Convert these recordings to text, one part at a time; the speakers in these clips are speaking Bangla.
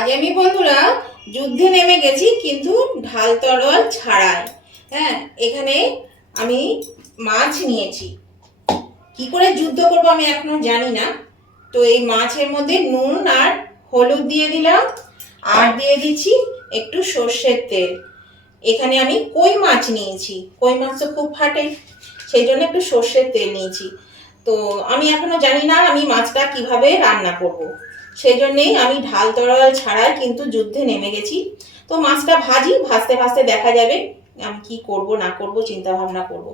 আজ আমি বন্ধুরা যুদ্ধে নেমে গেছি, কিন্তু ঢাল তরোয়াল ছাড়াই। হ্যাঁ, এখানে আমি মাছ নিয়েছি। কি করে যুদ্ধ করব আমি এখনো জানি না। তো এই মাছের মধ্যে নুন আর হলুদ দিয়ে দিলাম, আর দিয়ে দিচ্ছি একটু সর্ষের তেল। এখানে আমি কই মাছ নিয়েছি, কই মাছ তো খুব ফাটে, সেই জন্য একটু সর্ষের তেল নিয়েছি। তো আমি এখনো জানি না আমি মাছটা কিভাবে রান্না করব। সেই জন্যেই আমি ঢাল তরোয়াল ছাড়াই কিন্তু যুদ্ধে নেমে গেছি। তো মাছটা ভাজতে ভাজতে দেখা যাবে আমি কি করব না করব, চিন্তা ভাবনা করব।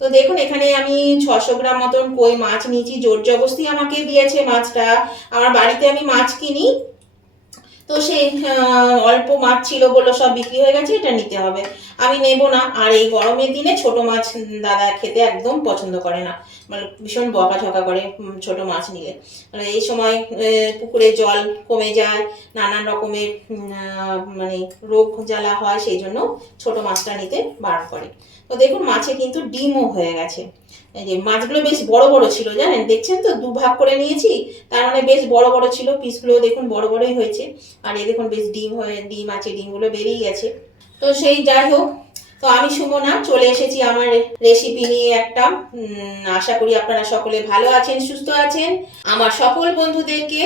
তো দেখুন, এখানে আমি 600 গ্রাম মতন কই মাছ নিয়েছি। জোর জবরদস্তি আমাকে দিয়েছে মাছটা। আমার বাড়িতে আমি মাছ কিনি, তো সেই অল্প মাছ ছিল, বললো সব বিক্রি হয়ে গেছে, এটা নিতে হবে, আমি নেব না। আর এই গরমের দিনে ছোট মাছ দাদা খেতে একদম পছন্দ করে না, মানে ভীষণ বকাঝকা করে ছোট মাছ নিলে। মানে এই সময় পুকুরে জল কমে যায়, নানান রকমের মানে রোগ জ্বালা হয়, সেই জন্য ছোট মাছটা নিতে বারণ করে। তো দেখুন, মাছে কিন্তু ডিমও হয়ে গেছে। এই যে মাছগুলো বেশ বড় বড় ছিল, জানেন, দেখছেন তো, দুভাগ করে নিয়েছি, তার মানে বেশ বড় বড় ছিল। পিসগুলো দেখুন বড় বড়ই হয়েছে। আর এই দেখুন বেশ ডিম আছে, ডিমগুলো বেরিয়ে গেছে। তো সেই যাই হোক, তো আমি সুমনা চলে এসেছি আমার রেসিপি নিয়ে একটা। আশা করি আপনারা সকলে ভালো আছেন, সুস্থ আছেন। আমার সকল বন্ধুদেরকে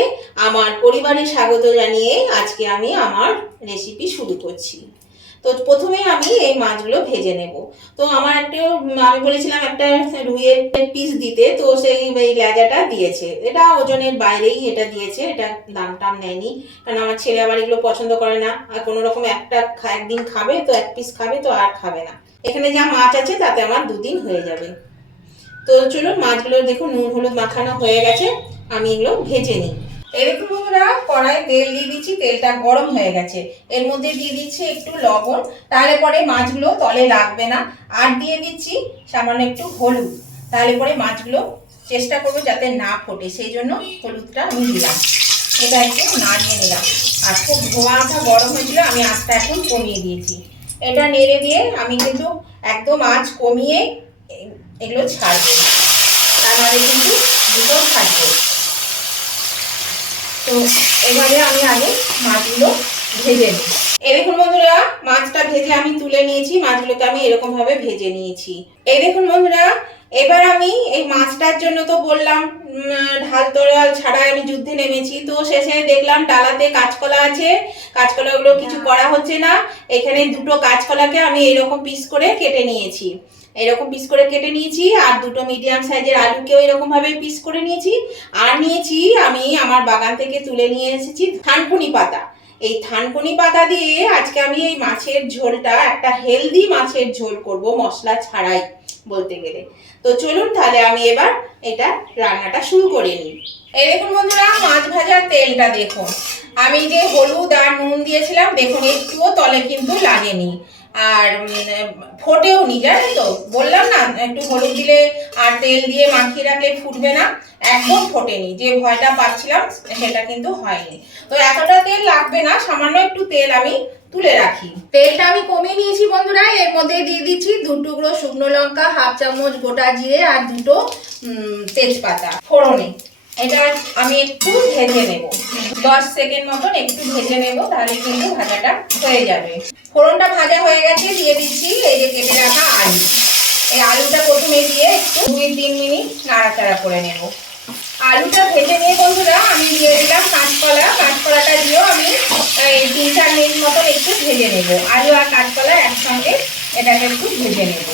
আমার পরিবারে স্বাগত জানিয়ে আজকে আমি আমার রেসিপি শুরু করছি। তো প্রথমে আমি এই মাছগুলো ভেজে নেব। তো আমার আমি বলেছিলাম একটা রুইয়ের পিস দিতে, তো সেই এই লেজাটা দিয়েছে। এটা ওজনের বাইরেই এটা দিয়েছে, এটা দাম টাম নেয়নি। কারণ আমার ছেলে আবার এগুলো পছন্দ করে না, আর কোনো রকম একদিন খাবে, তো এক পিস খাবে, তো আর খাবে না। এখানে যা মাছ আছে তাতে আমার 2 দিন হয়ে যাবে। তো চলুন, মাছগুলো দেখুন নুন হলুদ মাখানো হয়ে গেছে, আমি এগুলো ভেজে নিই। এরকম বন্ধুরা কড়াই তেল দিয়ে দিচ্ছি, তেলটা গরম হয়ে গেছে। এর মধ্যে দিয়ে দিচ্ছি একটু লবণ, তাহলে পরে মাছগুলো তলে লাগবে না। আর দিয়ে দিচ্ছি সামান্য একটু হলুদ, তাহলে পরে মাছগুলো চেষ্টা করবো যাতে না ফোটে, সেই জন্য হলুদটা আমি দিলাম। এটা একটু নাড়িয়ে নিলাম। আর খুব ধোঁয়াটা গরম হয়েছিল, আমি আঁচটা এখন কমিয়ে দিয়েছি। এটা নেড়ে দিয়ে আমি কিন্তু একদম আঁচ কমিয়ে এগুলো ছাড়বো, তার মানে কিন্তু দুটো থাকবে। তো এবারে আমি আগে মাছগুলো ভেজে নিই। এই দেখুন বন্ধুরা, মাছটা ভেজে আমি তুলে নিয়েছি। মাছগুলোকে আমি এরকম ভাবে ভেজে নিয়েছি। এই দেখুন বন্ধুরা, এবার আমি এই মাছটার জন্য তো বললাম ঢাল তরোয়াল ছাড়াই আমি যুদ্ধে নেমেছি। তো শেষে দেখলাম ডালাতে কাঁচকলা আছে, কাঁচকলাগুলো কিছু করা হচ্ছে না। এখানে দুটো কাঁচকলাকে আমি এরকম পিস করে কেটে নিয়েছি, এরকম পিস করে কেটে নিয়েছি। আর দুটো মিডিয়াম সাইজের আলুকেও এরকম ভাবে পিস করে নিয়েছি। আর নিয়েছি আমি আমার বাগান থেকে তুলে নিয়ে এসেছি থানকুনি পাতা। এই থানকুনি পাতা দিয়ে আজকে আমি এই মাছের ঝোলটা, একটা হেলদি মাছের ঝোল করব, মশলা ছাড়াই বলতে গেলে। তো চলুন তাহলে আমি এবার এটা রান্নাটা শুরু করে নিই। এই দেখুন বন্ধুরা, মাছ ভাজার তেলটা দেখুন, আমি যে হলুদ আর নুন দিয়েছিলাম, দেখুন একটুও তলে কিন্তু লাগেনি, আর ফোটেও নি, জানেন তো, বললাম না একটু হলুদ দিলে আর তেল দিয়ে মাখিয়ে রাখলে ফুটবে না, একদম ফোটেনি। যে ভয়টা পাচ্ছিলাম সেটা কিন্তু হয়নি। তো এতটা তেল লাগবে না, সামান্য একটু তেল আমি তুলে রাখি। তেলটা আমি কমিয়ে নিয়েছি বন্ধুরা। এর মধ্যে দিয়ে দিচ্ছি 2 টুকরো শুকনো লঙ্কা, হাফ চামচ গোটা জিরে, আর 2টো তেজপাতা ফোড়নে। এটা আমি একটু ভেজে নেব, 10 সেকেন্ড মতন একটু ভেজে নেব, তাহলে কিন্তু ভাজাটা হয়ে যাবে। ফোড়নটা ভাজা হয়ে গেছে, দিয়ে দিচ্ছি এই যে কেটে রাখা আলু। এই আলুটা প্রথমে দিয়ে একটু 2-3 মিনিট নাড়াচাড়া করে নেব। আলুটা ভেজে নিয়ে বন্ধুরা আমি দিয়ে দিলাম কাঁচকলা। কাঁচকলাটা দিয়েও আমি 3-4 মিনিট মতন একটু ভেজে নেব। আলু আর কাঁচকলা একসঙ্গে এটাকে একটু ভেজে নেব।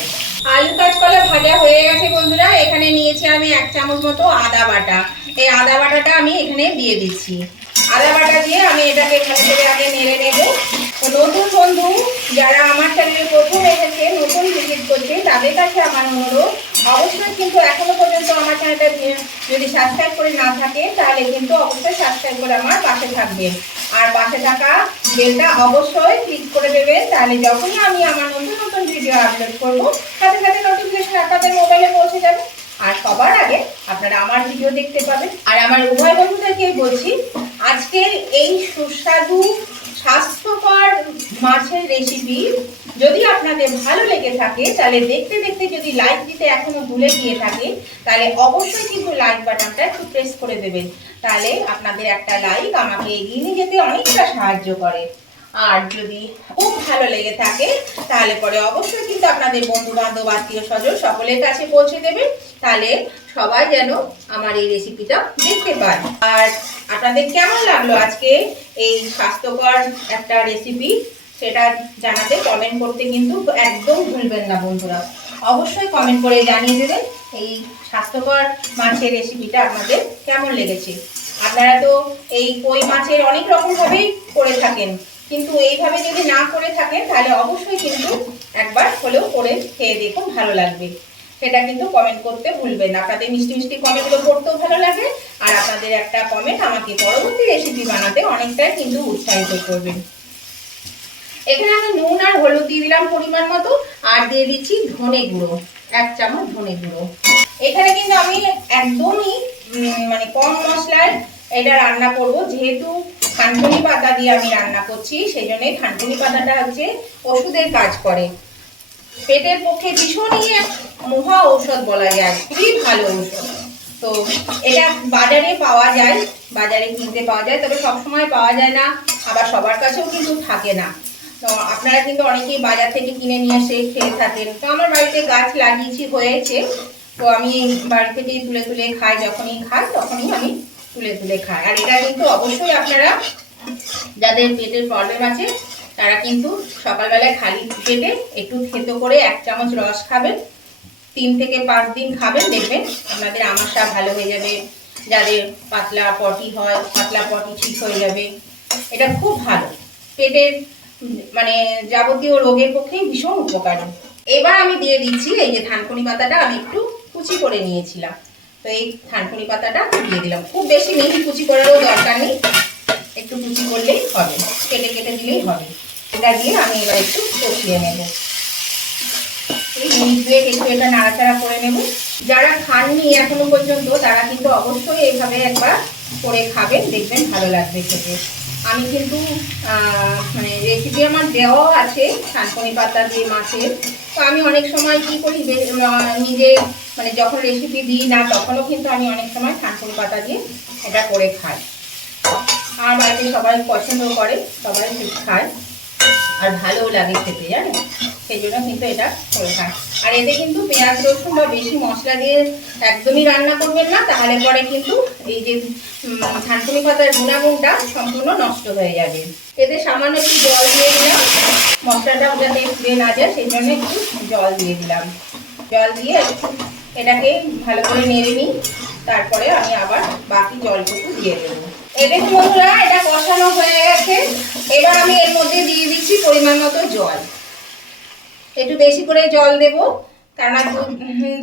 আলু কাঁচকলা ভাজা হয়ে গেছে বন্ধুরা। এখানে নিয়েছি আমি 1 চামচ মতো আদা বাটা। এই আদা বাটাটা আমি এখানে দিয়ে দিচ্ছি। আদা বাটা দিয়ে আমি এটাকে ভালো করে আগে নেড়ে নেব। নতুন বন্ধু যারা আমার চ্যানেলে প্রথম এসেছে, নতুন ভিজিট করছে, তাদের কাছে আমার অনুরোধ, অবশ্যই কিন্তু এখনো পর্যন্ত আমার চ্যানেলটা যদি সাবস্ক্রাইব করে না থাকে, তাহলে কিন্তু অবশ্যই সাবস্ক্রাইব করে আমার পাশে থাকবেন। আর পাশে থাকা বেলটা অবশ্যই ক্লিক করে দেবেন, তাহলে যখনই আমি আমার নতুন নতুন ভিডিও আপলোড করবো, সাথে সাথে নোটিফিকেশন আপনাদের মোবাইলে পৌঁছে যাবে। আর সবার আগে আপনারা আমার ভিডিও দেখতে পাবেন। আর আমার উভয় বন্ধুদেরকে বলছি, আজকের এই সুস্বাদু স্বাস্থ্যকর মাছের রেসিপি যদি আপনাদের ভালো লেগে থাকে, তাহলে দেখতে দেখতে যদি লাইক দিতে এখনো ভুলে গিয়ে থাকে, তাহলে অবশ্যই কিন্তু লাইক বাটনটা একটু প্রেস করে দেবেন। তাহলে আপনাদের একটা লাইক আমাকে এগিয়ে নিয়ে যেতে অনেকটা সাহায্য করে। আর যদি খুব ভালো লেগে থাকে তাহলে পরে অবশ্যই কিন্তু আপনাদের বন্ধু বান্ধব আত্মীয় স্বজন সকলের কাছে পৌঁছে দেবেন, তাহলে সবাই যেন আমার এই রেসিপিটা দেখতে পায়। আর আপনাদের কেমন লাগলো আজকে এই স্বাস্থ্যকর একটা রেসিপি, সেটা জানাতে কমেন্ট করতে কিন্তু একদম ভুলবেন না বন্ধুরা। অবশ্যই কমেন্ট করে জানিয়ে দেবেন এই স্বাস্থ্যকর মাছের রেসিপিটা আপনাদের কেমন লেগেছে। আপনারা তো এই কই মাছের অনেক রকমভাবেই করে থাকেন, কিন্তু এইভাবে যদি না করে থাকেন তাহলে অবশ্যই কিন্তু একবার হলেও করে খেয়ে দেখুন, ভালো লাগবে। সেটা কিন্তু কমেন্ট করতে ভুলবেন না। আপনাদের মিষ্টি মিষ্টি কমেন্টগুলো পড়তেও ভালো লাগে, আর আপনাদের একটা কমেন্ট আমাকে পরবর্তী রেসিপি বানাতে অনেকটাই কিন্তু উৎসাহিত করবেন। এখানে আমি নুন আর হলুদ দিয়ে দিলাম পরিমাণ মতো, আর দিয়ে দিচ্ছি ধনে গুঁড়ো, 1 চামচ ধনে গুঁড়ো। এখানে কিন্তু আমি একদমই মানে কম মশলায় এটা রান্না করব, যেহেতু থানকুনি পাতা দিয়ে আমি রান্না করছি, সেই জন্য থানকুনি পাতাটা হচ্ছে ওষুধের কাজ করে, পেটের পক্ষে ভীষণই মহা ঔষধ বলা যায়, খুবই ভালো ঔষধ। তো এটা বাজারে পাওয়া যায়, বাজারে কিনতে পাওয়া যায়, তবে সবসময় পাওয়া যায় না, আবার সবার কাছেও কিন্তু থাকে না। তো আপনারা কিন্তু অনেকেই বাজার থেকে কিনে নিয়ে এসে খেয়ে থাকেন। তো আমার বাড়িতে গাছ লাগিয়েছি, হয়েছে, তো আমি বাড়ি থেকেই তুলে তুলে খাই, যখনই খাই তখনই আমি তুলে তুলে খাই। আর এটা কিন্তু অবশ্যই আপনারা যাদের পেটের প্রবলেম আছে তারা কিন্তু সকালবেলায় খালি পেটে একটু থেতো করে 1 চামচ রস খাবেন, 3 থেকে 5 দিন খাবেন, দেখবেন আপনাদের আমাশা ভালো হয়ে যাবে। যাদের পাতলা পটি হয়, পাতলা পটি ঠিক হয়ে যাবে। এটা খুব ভালো, পেটের মানে যাবতীয় রোগের পক্ষেই ভীষণ উপকারী। এবার আমি দিয়ে দিচ্ছি এই যে থানকুনি পাতাটা আমি একটু কুচি করে নিয়েছিলাম, তো এই থানকুনি পাতাটা দিয়ে দিলাম। খুব বেশি মিহি কুচি করারও দরকার নেই, একটু কুচি করলেই হবে, কেটে কেটে দিলেই হবে। এটা দিয়ে আমি এবার একটু কষিয়ে নেব, এই মিনিট 2 একটু এটা নাড়াচাড়া করে নেব। যারা খাননি এখনো পর্যন্ত তারা কিন্তু অবশ্যই এইভাবে একবার করে খাবেন, দেখবেন ভালো লাগবে খেতে। আমি কিন্তু মানে রেসিপি আমার দেওয়াও আছে থানকুনি পাতা দিয়ে মাছের, তো আমি অনেক সময় কী করি নিজে মানে যখন রেসিপি দিই না তখনও কিন্তু আমি অনেক সময় থানকুনি পাতা দিয়ে এটা করে খাই। আমার বাড়িতে সবাই পছন্দ করে, সবাই ঠিক খায়, আর ভালোও লাগে খেতে, জানেন, সেই জন্য কিন্তু এটা করে খায়। আর এতে কিন্তু পেঁয়াজ রসুন বা বেশি মশলা দিয়ে একদমই রান্না করবেন না, তাহলে পরে কিন্তু এই যে থানকুনি পাতার গুণাগুণটা সম্পূর্ণ নষ্ট হয়ে যাবে। এতে সামান্য একটু জল দিয়ে দিলাম, মশলাটা যাতে পুড়ে না যায় সেই জন্য একটু জল দিয়ে দিলাম। জল দিয়ে এটাকে ভালো করে নেড়ে নিই, তারপরে আমি আবার বাকি জলটুকু দিয়ে দেবো। দেখুন বন্ধুরা, এটা কষানো হয়ে গেছে। এবার আমি এর মধ্যে দিয়ে দিচ্ছি পরিমাণ মতো জল, একটু বেশি করে জল দেব, কারণ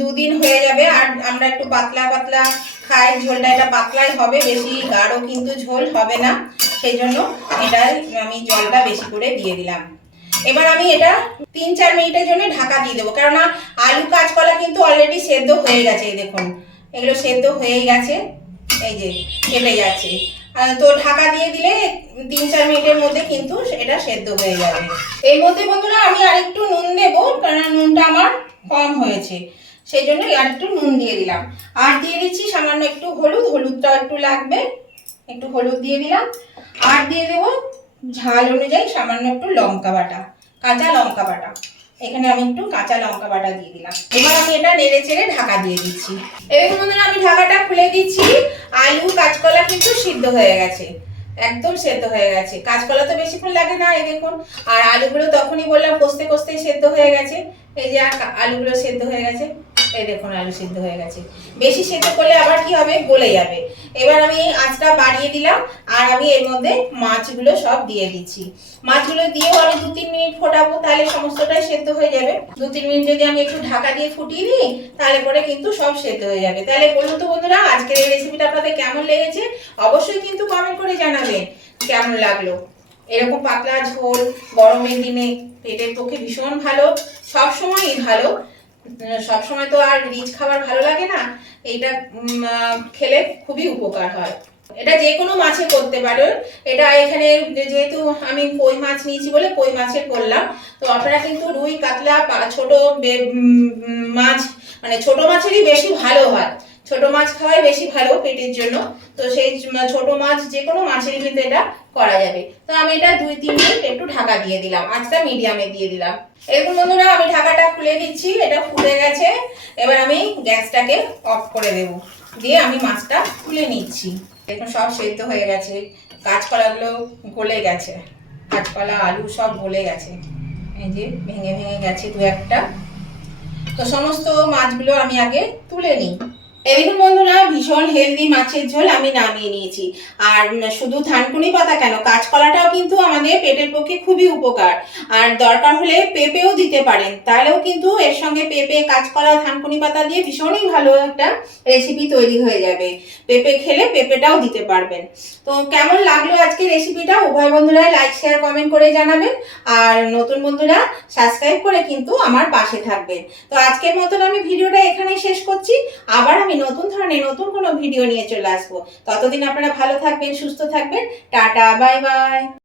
2 দিন হয়ে যাবে। আর আমরা একটু পাতলা পাতলা খাই, ঝোলটা এটা পাতলাই হবে, বেশি গাঢ় কিন্তু ঝোল হবে না, সেই জন্য এটা আমি জলটা বেশি করে দিয়ে দিলাম। এবার আমি এটা 3-4 মিনিটের জন্য ঢাকা দিয়ে দেবো, কেননা আলু কাঁচকলা কিন্তু অলরেডি সেদ্ধ হয়ে গেছে। দেখুন এগুলো সেদ্ধ হয়ে গেছে, এই যে কেটে যাচ্ছে, তো ঢাকা দিয়ে দিলে 3-4 মিনিটের মধ্যে কিন্তু এটা সেদ্ধ হয়ে যাবে। এর মধ্যে বন্ধুরা আমি আরেকটু নুন দেবো, কারণ নুনটা আমার কম হয়েছে, সেই জন্য আরেকটু নুন দিয়ে দিলাম। আর দিয়ে দিচ্ছি সামান্য একটু হলুদ, হলুদটাও একটু লাগবে, একটু হলুদ দিয়ে দিলাম। আর দিয়ে দেবো ঝাল অনুযায়ী সামান্য একটু লঙ্কা বাটা, কাঁচা লঙ্কা বাটা, এখানে আমি একটু কাঁচা লঙ্কা বাটা দিয়ে দিলাম। এবার আমি এটা নেড়ে চেড়ে ঢাকা দিয়ে দিচ্ছি। এবার বন্ধুরা আমি ঢাকাটা খুলে দিচ্ছি। আলু কাঁচকলা কিন্তু সিদ্ধ হয়ে গেছে, একদম সেদ্ধ হয়ে গেছে। কাঁচকলা তো বেশিক্ষণ লাগে না, এই দেখুন। আর আলুগুলো তখনই বললাম কষতে কষতে সেদ্ধ হয়ে গেছে, এই যে আলুগুলো সেদ্ধ হয়ে গেছে, এই দেখুন আলু সিদ্ধ হয়ে গেছে। বেশি সেদ্ধ করলে আবার কি হবে, গলে যাবে। এবার আমি আঁচটা বাড়িয়ে দিলাম, আর আমি এর মধ্যে মাছগুলো সব দিয়ে দিচ্ছি। মাছগুলো দিয়েও আমি 2-3 মিনিট ফোটাবো, তাহলে সমস্তটাই সেদ্ধ হয়ে যাবে। 2-3 মিনিট যদি আমি একটু ঢাকা দিয়ে ফুটিয়ে দিই, তাহলে পরে কিন্তু সব সেদ্ধ হয়ে যাবে। তাহলে বলুন তো বন্ধুরা, আজকের এই রেসিপিটা আপনাদের কেমন লেগেছে অবশ্যই কিন্তু কমেন্ট করে জানাবেন কেমন লাগলো। এরকম পাতলা ঝোল গরমের দিনে পেটের পক্ষে ভীষণ ভালো, সব সময়ই ভালো। সব সময় তো আর রিচ খাবার ভালো লাগে না, এইটা খেলে খুবই উপকার হয়। এটা যে কোনো মাছে করতে পারো। এটা এখানে যেহেতু আমি কই মাছ নিয়েছি বলে কই মাছের করলাম। তো আপনারা কিন্তু রুই কাতলা ছোট মাছ মানে ছোট মাছেরই বেশি ভালো হয়, ছোট মাছ খাওয়াই বেশি ভালো পেটের জন্য। তো সেই ছোট মাছ যে কোনো মাছেরই কিন্তু এটা করা যাবে। তো আমি এটা 2-3 মিনিট একটু ঢাকা দিয়ে দিলাম, আঁচটা মিডিয়ামে দিয়ে দিলাম। এরকম বন্ধুরা আমি ঢাকাটা খুলে দিচ্ছি, এটা ফুটে গেছে। এবার আমি গ্যাসটাকে অফ করে দেব, দিয়ে আমি মাছটা তুলে নিচ্ছি। দেখুন সব সেদ্ধ হয়ে গেছে, কাঁচকলাগুলো গলে গেছে, কাঁচকলা আলু সব গলে গেছে, এই যে ভেঙে ভেঙে গেছে দু একটা। তো সমস্ত মাছগুলো আমি আগে তুলে নিই। এরকম বন্ধুরা ভীষণ হেলদি মাছের ঝোল আমি নামিয়ে নিয়েছি। আর শুধু থানকুনি পাতা কেন, কাঁচকলাটাও কিন্তু আমাদের পেটের পক্ষে খুবই উপকার। আর দরকার হলে পেঁপেও দিতে পারেন, তাহলেও কিন্তু এর সঙ্গে পেঁপে কাঁচকলা থানকুনি পাতা দিয়ে ভীষণই ভালো একটা রেসিপি তৈরি হয়ে যাবে। পেঁপে খেলে পেঁপেটাও দিতে পারবেন। তো কেমন লাগলো আজকে রেসিপিটা, উভয় বন্ধুরা লাইক শেয়ার কমেন্ট করে জানাবেন। আর নতুন বন্ধুরা সাবস্ক্রাইব করে কিন্তু আমার পাশে থাকবেন। তো আজকের মতন আমি ভিডিওটা এখানেই শেষ করছি। আবার আমি নতুন ধরনের নতুন কোনো ভিডিও নিয়ে চলে আসবো। ততদিন আপনারা ভালো থাকবেন, সুস্থ থাকবেন। Tata, bye bye.